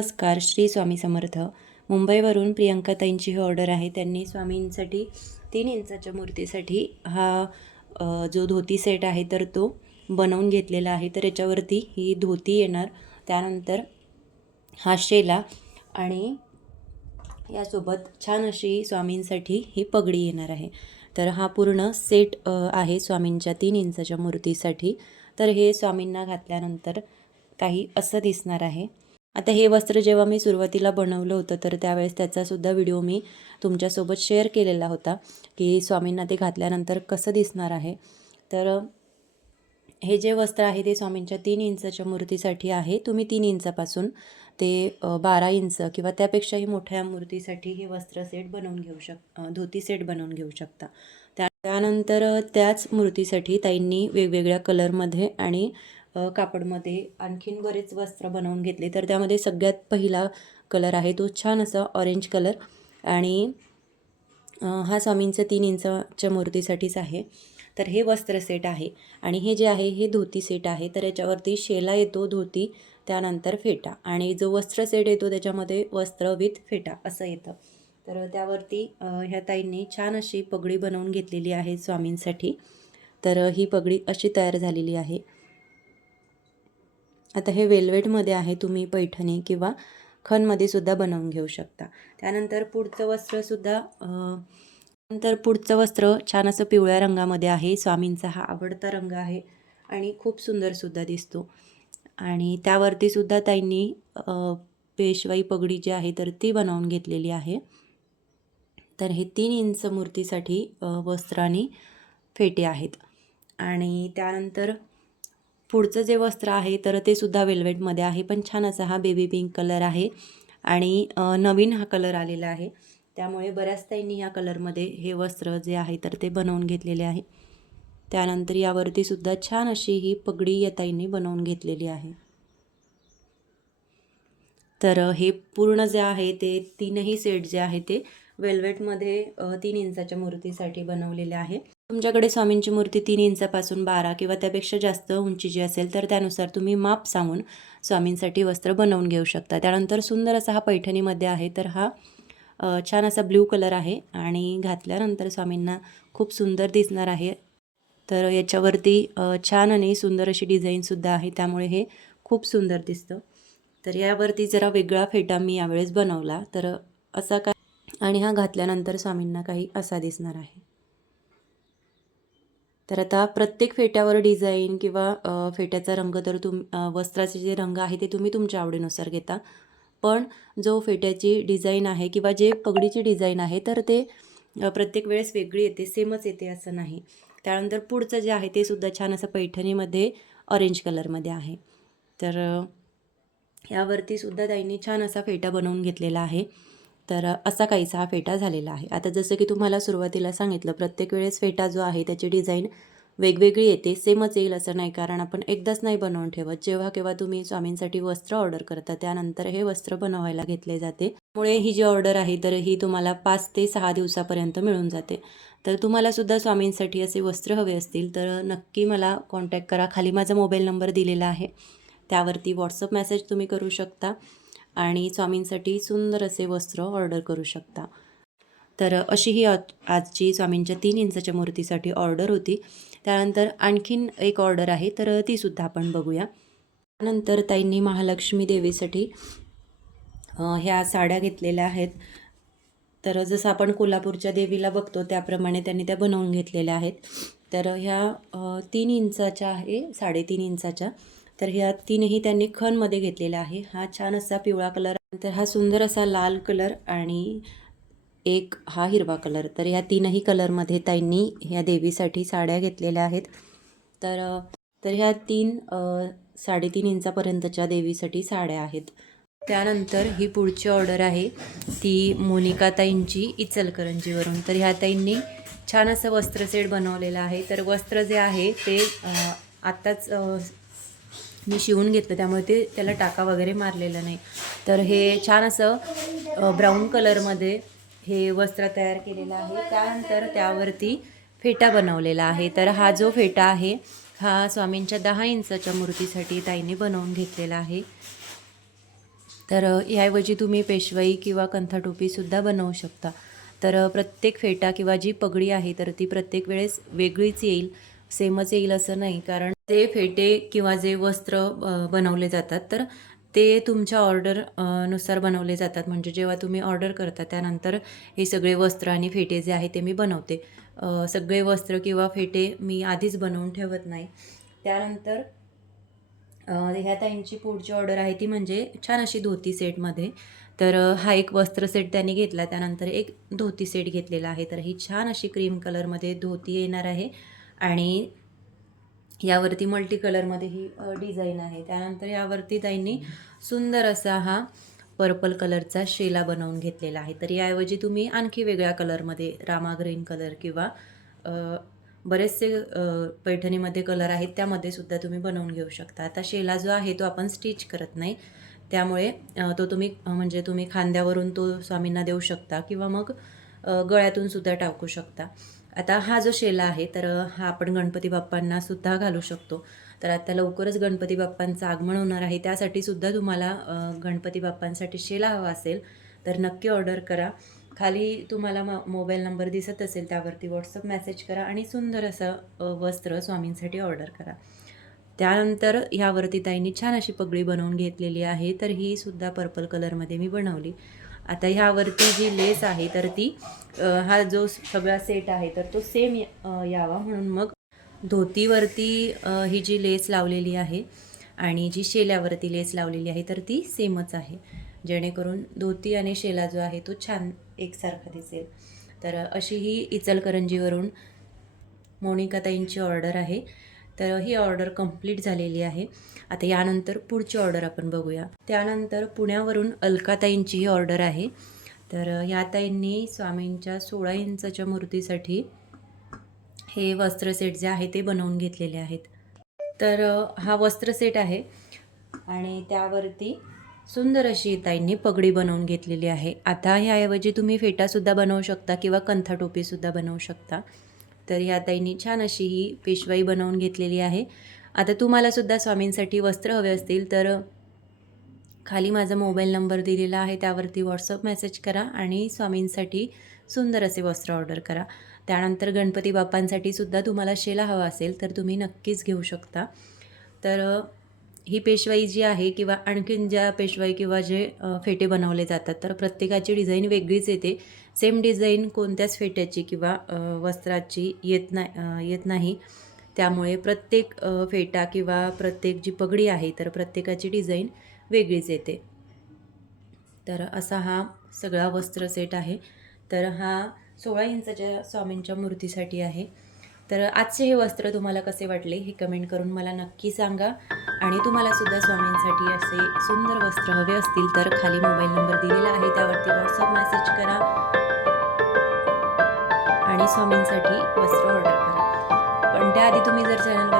नमस्कार, श्री स्वामी समर्थ. मुंबईवरून प्रियंकाताईंची ही ऑर्डर आहे. त्यांनी स्वामींसाठी 3 इंचाच्या मूर्तीसाठी हा जो धोती सेट आहे तर तो बनवून घेतलेला आहे. तर याच्यावरती ही धोती येणार, त्यानंतर हा शेला आणि यासोबत छान अशी स्वामींसाठी ही पगडी येणार आहे. तर हा पूर्ण सेट आहे स्वामींच्या 3 इंचाच्या मूर्तीसाठी. तर हे स्वामींना घातल्यानंतर काही असं दिसणार आहे. आता हे वस्त्र जेव्हा मी सुरुवातीला बनवलं होतं तर त्यावेळेस त्याचासुद्धा व्हिडिओ मी तुमच्यासोबत शेअर केलेला होता की स्वामींना ते घातल्यानंतर कसं दिसणार आहे. तर हे जे वस्त्र आहे ते स्वामींच्या 3 इंचाच्या मूर्तीसाठी आहे. तुम्ही 3 इंचापासून ते 12 इंच किंवा त्यापेक्षाही मोठ्या मूर्तीसाठी हे वस्त्र सेट बनवून घेऊ धोती सेट बनवून घेऊ शकता. त्यानंतर त्याच मूर्तीसाठी ताईंनी वेगवेगळ्या कलरमध्ये आणि कापडमध्ये आणखीन बरेच वस्त्र बनवून घेतले. तर त्यामध्ये सगळ्यात पहिला कलर आहे तो छान असा ऑरेंज कलर आणि हा स्वामींचं 3 इंचाच्या मूर्तीसाठीच आहे. तर हे वस्त्र सेट आहे आणि हे जे आहे हे धोती सेट आहे. तर याच्यावरती शेला येतो, धोती, त्यानंतर फेटा आणि जो वस्त्र सेट येतो त्याच्यामध्ये वस्त्र विथ फेटा असं येतं. तर त्यावरती ह्या ताईंनी छान अशी पगडी बनवून घेतलेली आहे स्वामींसाठी. तर ही पगडी अशी तयार झालेली आहे. आता हे वेल्वेटमध्ये आहे, तुम्ही पैठणी किंवा खणमध्ये सुद्धा बनवून घेऊ शकता. त्यानंतर पुढचं वस्त्र छान असं पिवळ्या रंगामध्ये आहे. स्वामींचा हा आवडता रंग आहे आणि खूप सुंदरसुद्धा दिसतो. आणि त्यावरती सुद्धा ताईंनी पेशवाई पगडी जी आहे तर ती बनवून घेतलेली आहे. तर हे 3 इंच मूर्तीसाठी वस्त्र आणि फेटे आहेत. आणि त्यानंतर पुढचं जे वस्त्र आहे तर ते सुद्धा वेल्वेटमध्ये आहे, पण छान असा हा बेबी पिंक कलर आहे आणि नवीन हा कलर आलेला आहे. त्यामुळे बऱ्याच ताईंनी ह्या कलरमध्ये हे वस्त्र जे आहे तर ते बनवून घेतलेले आहे. त्यानंतर यावरती सुद्धा छान अशी ही पगडी या ताईंनी बनवून घेतलेली आहे. तर हे पूर्ण जे आहे ते 3ही सेट जे आहे ते वेल्वेटमध्ये 3 इंचाच्या मूर्तीसाठी बनवलेले आहे. तुमच्याकडे स्वामींची मूर्ती 3 इंचापासून 12 किंवा त्यापेक्षा जास्त उंचीची असेल तर त्यानुसार तुम्ही माप सांगून स्वामींसाठी वस्त्र बनवून घेऊ शकता. त्यानंतर सुंदर असा हा पैठणीमध्ये आहे. तर हा छान असा ब्ल्यू कलर आहे आणि घातल्यानंतर स्वामींना खूप सुंदर दिसणार आहे. तर याच्यावरती छान आणि सुंदर अशी डिझाईनसुद्धा आहे, त्यामुळे हे खूप सुंदर दिसतं. तर यावरती जरा वेगळा फेटा मी यावेळेस बनवला. तर असा काय आणि हा घातल्यानंतर स्वामींना काही असा दिसणार आहे. तर आता प्रत्येक फेट्यावर डिझाईन किंवा फेट्याचा रंग तर वस्त्राचे जे रंग आहे ते तुम्ही तुमच्या आवडीनुसार घेता. पण जो फेट्याची डिझाईन आहे किंवा जे पगडीची डिझाईन आहे तर ते प्रत्येक वेळेस वेगळी येते, सेमच येते असं नाही. त्यानंतर पुढचं जे आहे ते सुद्धा छान असं पैठणीमध्ये ऑरेंज कलरमध्ये आहे. तर यावरती सुद्धा ताईंनी छान असा फेटा बनवून घेतलेला आहे. तर असा काहीसा हा फेटा झालेला आहे. आता जसं की तुम्हाला सुरुवातीला सांगितलं, प्रत्येक वेळेस फेटा जो आहे त्याची डिझाईन वेगवेगळी येते, सेमच येईल असं नाही, कारण आपण एकदाच नाही बनवून ठेवत. जेव्हा केव्हा तुम्ही स्वामींसाठी वस्त्र ऑर्डर करता त्यानंतर हे वस्त्र बनवायला घेतले जाते. त्यामुळे ही जी ऑर्डर आहे तर ही तुम्हाला 5 ते 6 दिवसापर्यंत मिळून जाते. तर तुम्हाला सुद्धा स्वामींसाठी असे वस्त्र हवे असतील तर नक्की मला कॉन्टॅक्ट करा. खाली माझा मोबाईल नंबर दिलेला आहे, त्यावरती व्हॉट्सअप मेसेज तुम्ही करू शकता आणि स्वामींसाठी सुंदर असे वस्त्र ऑर्डर करू शकता. तर अशी ही आजची स्वामींच्या 3 इंचाच्या मूर्तीसाठी ऑर्डर होती. त्यानंतर आणखीन एक ऑर्डर आहे तर तीसुद्धा आपण बघूया. त्यानंतर ताईंनी महालक्ष्मी देवीसाठी ह्या साड्या घेतलेल्या आहेत. तर जसं आपण कोल्हापूरच्या देवीला बघतो त्याप्रमाणे त्यांनी त्या बनवून घेतलेल्या आहेत. तर ह्या 3 इंचाच्या आहे, 3.5 इंचाच्या. तर ह्या 3ही त्यांनी खणमध्ये घेतलेल्या आहे. हा छान असा पिवळा कलर, नंतर हा सुंदर असा लाल कलर आणि एक हा हिरवा कलर. तर ह्या 3ही कलरमध्ये ताईंनी ह्या देवीसाठी साड्या घेतलेल्या आहेत. तर ह्या 3.5 इंचापर्यंतच्या देवीसाठी साड्या आहेत. त्यानंतर ही पुढची ऑर्डर आहे ती मोनिका ताईंची इचलकरंजीवरून. तर ह्या ताईंनी छान असं वस्त्र सेट बनवलेलं आहे. तर वस्त्र जे आहे ते आत्ताच मी शिवून घेतलं, त्यामुळे ते त्याला टाका वगैरे मारलेला नाही. तर हे छान असं ब्राऊन कलरमध्ये हे वस्त्र तयार केलेलं आहे. त्यानंतर त्यावरती फेटा बनवलेला आहे. तर हा जो फेटा आहे हा स्वामींच्या 10 इंचाच्या मूर्तीसाठी ताईने बनवून घेतलेला आहे. तर याऐवजी तुम्ही पेशवाई किंवा कंथाटोपीसुद्धा बनवू शकता. तर प्रत्येक फेटा किंवा जी पगडी आहे तर ती प्रत्येक वेळेस वेगळीच येईल, सेमच येईल असं नाही. कारण ते फेटे किंवा जे वस्त्र बनवले जातात तर ते तुमच्या ऑर्डर नुसार बनवले जातात. म्हणजे जेव्हा तुम्ही ऑर्डर करता त्यानंतर हे सगळे वस्त्र आणि फेटे जे आहे ते मी बनवते. सगळे वस्त्र किंवा फेटे मी आधीच बनवून ठेवत नाही. त्यानंतर ह्या ताईंची पुढची ऑर्डर आहे ती म्हणजे छान अशी धोती सेटमध्ये. तर हा एक वस्त्र सेट त्यांनी घेतला. त्यानंतर एक धोती सेट घेतलेला आहे. तर ही छान अशी क्रीम कलरमध्ये धोती येणार आहे आणि यावरती मल्टी कलरमध्ये ही डिझाईन आहे. त्यानंतर यावरती ताईंनी सुंदर असा हा पर्पल कलरचा शेला बनवून घेतलेला आहे. तर याऐवजी तुम्ही आणखी वेगळ्या कलरमध्ये रामा ग्रीन कलर किंवा अ, बरेचसे पैठणीमध्ये कलर आहेत त्यामध्ये सुद्धा तुम्ही बनवून घेऊ शकता. आता शेला जो आहे तो आपण स्टिच करत नाही. त्यामुळे तो तुम्ही म्हणजे तुम्ही खांद्यावरून तो स्वामींना देऊ शकता किंवा मग गळ्यातून सुद्धा टाकू शकता. आता हा जो शेला आहे तर हा आपण गणपती बाप्पांना सुद्धा घालू शकतो. तर आता लवकरच गणपती बाप्पांचं आगमन होणार आहे. त्यासाठी सुद्धा तुम्हाला गणपती बाप्पांसाठी शेला हवा असेल तर नक्की ऑर्डर करा. खाली तुम्हाला मोबाईल नंबर दिसत असेल त्यावरती व्हॉट्सअप मेसेज करा आणि सुंदर असं वस्त्र स्वामींसाठी ऑर्डर करा. त्यानंतर ह्यावरती ताईंनी छान अशी पगडी बनवून घेतलेली आहे. तर ही सुद्धा पर्पल कलरमध्ये मी बनवली. आता ह्यावरती जी लेस आहे तर ती हा जो सगळा सेट आहे तर तो सेम यावा म्हणून मग धोतीवरती ही जी लेस लावलेली आहे आणि जी शेल्यावरती लेस लावलेली आहे तर ती सेमच आहे. जेणेकरून धोती आणि शेला जो आहे तो छान एकसारखा दिसेल. तर अशी ही इचलकरंजीवरून मोनिकाताईंची ऑर्डर आहे. तर ही ऑर्डर कंप्लीट झालेली आहे. आता यानंतर पुढची ऑर्डर आपण बघूया. त्यानंतर पुण्यावरून अलकाताईंची ही ऑर्डर आहे. तर या ताईंनी स्वामींच्या 16 इंचाच्या मूर्तीसाठी हे वस्त्र सेट जे आहे ते बनवून घेतलेले आहेत. तर हा वस्त्र सेट आहे आणि त्यावरती सुंदर अशी ताईंनी पगडी बनवून घेतलेली आहे. आता ह्याऐवजी तुम्ही फेटासुद्धा बनवू शकता किंवा कंथाटोपीसुद्धा बनवू शकता. तर ह्या ताईंनी छान अशी ही पेशवाई बनवून घेतलेली आहे. आता तुम्हालासुद्धा स्वामींसाठी वस्त्र हवे असतील तर खाली माझा मोबाईल नंबर दिलेला आहे त्यावरती व्हॉट्सअप मेसेज करा आणि स्वामींसाठी सुंदर असे वस्त्र ऑर्डर करा. त्यानंतर गणपती बाप्पांसाठी सुद्धा तुम्हाला शेला हवा असेल तर तुम्ही नक्कीच घेऊ शकता. तर ही पेशवाई जी आहे किंवा आणखीन ज्या पेशवाई किंवा जे फेटे बनवले जातात तर प्रत्येकाची डिझाईन वेगळीच येते. सेम डिझाईन कोणत्याच फेट्याची किंवा वस्त्राची येत नाही. त्यामुळे प्रत्येक फेटा किंवा प्रत्येक जी पगडी आहे तर प्रत्येकाची डिझाईन वेगळीच येते. तर असा हा सगळा वस्त्र सेट आहे. तर हा 16 इंचाच्या स्वामींच्या मूर्तीसाठी आहे. तर आजचे हे वस्त्र तुम्हाला कसे वाटले हे कमेंट करून मला नक्की सांगा आणि तुम्हाला सुद्धा स्वामींसाठी असे सुंदर वस्त्र हवे असतील तर खाली मोबाईल नंबर दिलेला आहे त्यावरती व्हॉट्सअप मेसेज करा आणि स्वामींसाठी वस्त्र ऑर्डर करा. पण त्याआधी तुम्ही जर चॅनलवर